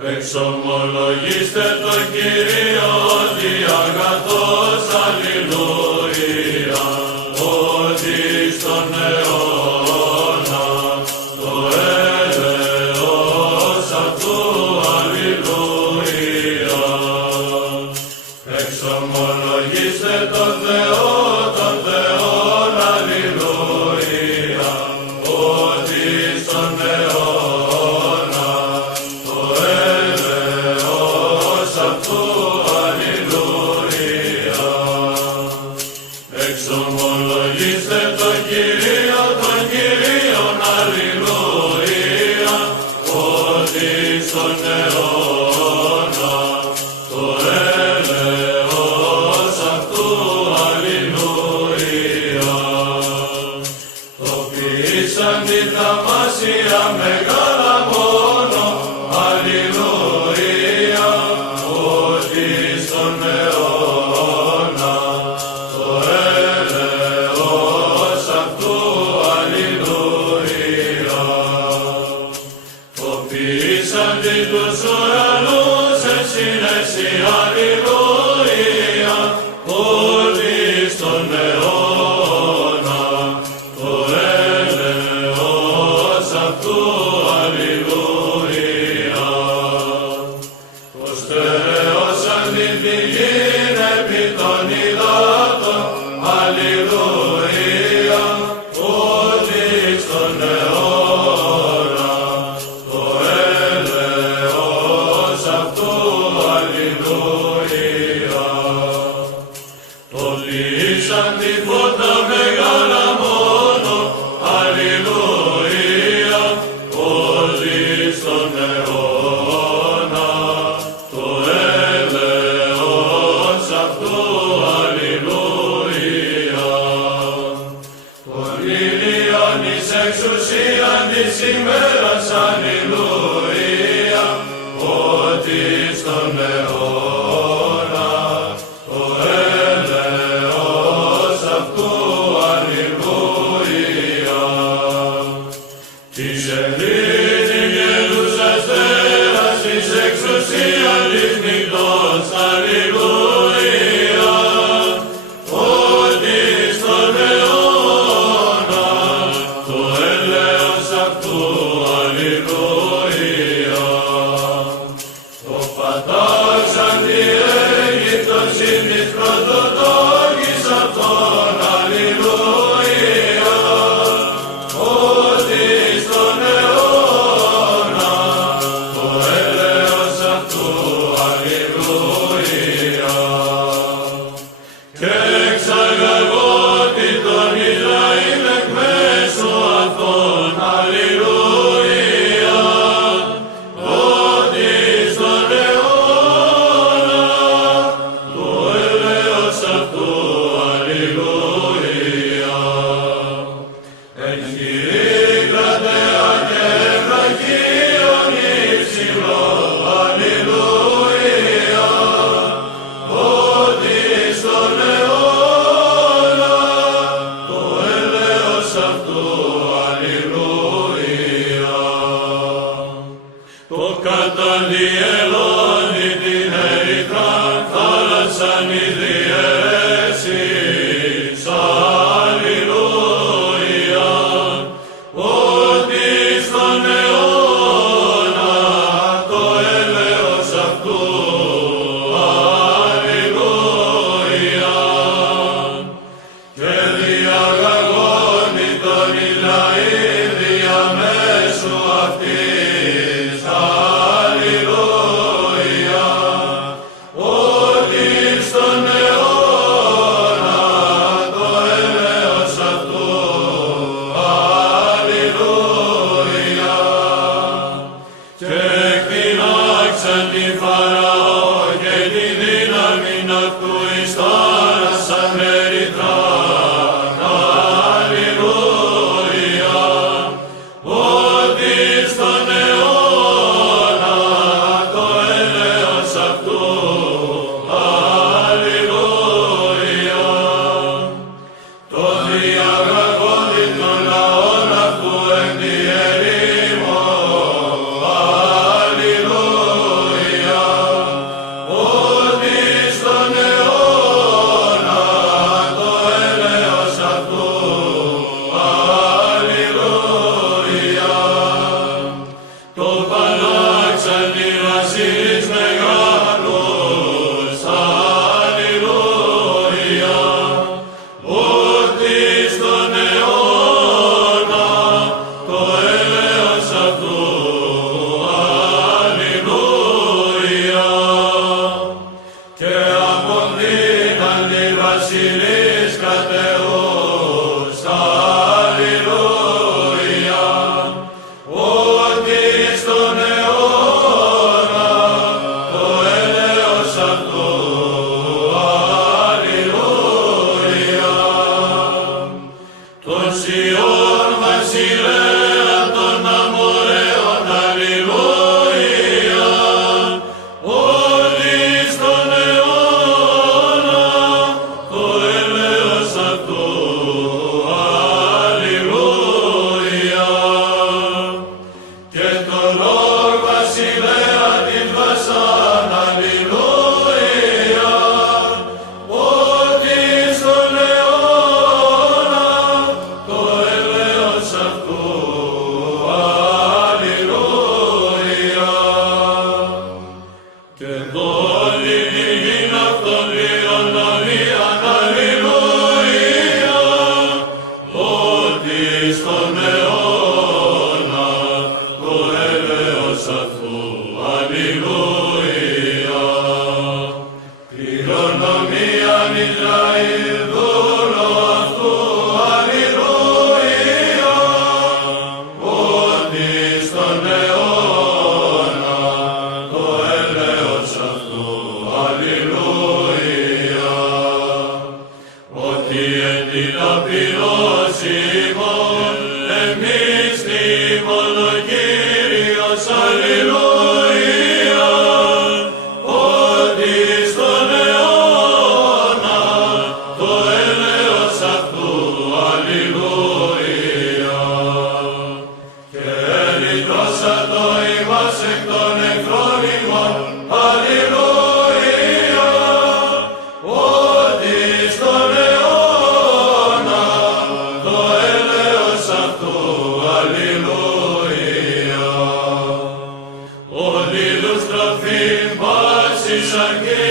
Εξομολογήστε το Κύριο ότι αγαθός, αλληλούια, ότι στον αιώνα το έλεος αυτού, αλληλούια. Εξομολογήστε το Θεό, τον Θεόν, αλληλούια, ότι στον αιώνα το έλεος αυτού, αλληλούια. Εξομολογήστε το Κυρίο, τον Κυρίον, αλληλούια, ότι στον αιώνα το έλεος αυτού, αλληλούια. Το ποιήσαν τη θαυμάσια μεγάλα μόνο, αλληλούια, ότι στον αιώνα το έλεος αυτού, αλληλούια. Το ποιήσαν τη τους ουρανούς εν συνέση, αλληλούια, ότι στον αιώνα το έλεος αυτού, αλληλούια. Το στερεώσαν την πηγήν επί των υδάτων, αλληλούια, ότι στον αιώνα το έλεος αυτού, αλληλούια. Το λύσαν τη φώτα μεγάλα μόνο, αλληλούια, ότι στον αιώνα το έλεος αυτού, αλληλούια. Τον ήλιον εις εξουσίαν της ημέρας, αλληλούια, ότι στον αιώνα το έλεος αυτού, αλληλούια. Της ελίτην γελούς αστέρας εις εξουσίαν της νυχτός, αλληλούια, ότι στον αιώνα το έλεος αυτού, αλληλούια. Το πατάξαν τη Αίγυπτος εις της πρωτοτόκης αυτών, αλληλούια, ότι στον αιώνα το έλεος αυτού, αλληλούια. Και εξαγαγότη τον Ισραήλ εκ μέσου αυτών, αλληλούια, ότι στον αιώνα το έλεος αυτού, αλληλούια. Εγχειρήκρατε και βραχίων υψηλό, αλληλούια, ότι στον αιώνα το έλεος αυτού, αλληλούια. Το καταδιελώνει την ερυθράν θάλασσαν οι διαιρέσεις, αλληλούια, ότι στον αιώνα το έλεος αυτού, αλληλούια. Και διαγαγώνει τον Ισραήλ διαμέσου αυτής, αλληλούια, ότι στον αιώνα το έλεος αυτού, αλληλούια. Και εκτινάξαν τη Φαραώ και τη δύναμην αυτού εις θάλασσαν ερυθράν, αλληλούια, ότι στον αιώνα το έλεος αυτού, αλληλούια. Το διαγαγώνει των λαών αυτού εν τη ερήμο, αλληλούια. αλλάξανοι βασίλης μεγάλος, αλληλούια, ότι στον αιώνα το έλεος αυτού, αλληλούια, και απονδύναν οι βασιλείς κατεούς, αλληλούια, ότι στον αιώνα το έλεος αυτού, αλληλούια, τον Σιών βασιλέα των Αμοραίων, αλληλούια, ότι στον αιώνα το έλεος αυτού, αλληλούια, και τον Λόρ βασιλέα την Βασάν, αλληλούια, ότι στον αιώνα το έλεος αυτού, αλληλούια, και όλη τη γην αυτών λιωνομίαν, αλληλούια, ότι στον αιώνα το έλεος αυτού, αλληλούια, κληρονομίαν Ισραήλ δούλο αυτού, αλληλούια, ότι στον αιώνα το έλεος αυτού, αλληλούια, ότι εν την απειρώσει ημών εμείς τιμών ο Κύριος, αλληλούια, ότι στον αιώνα το έλεος αυτού, αλληλούια, και ελυτρώσατο ημάς εκ των εχθρών ημών, αλληλούια, ότι στον αιώνα το έλεος αυτού, αλληλούια, όλη τους τροφήν πάσης αρκεί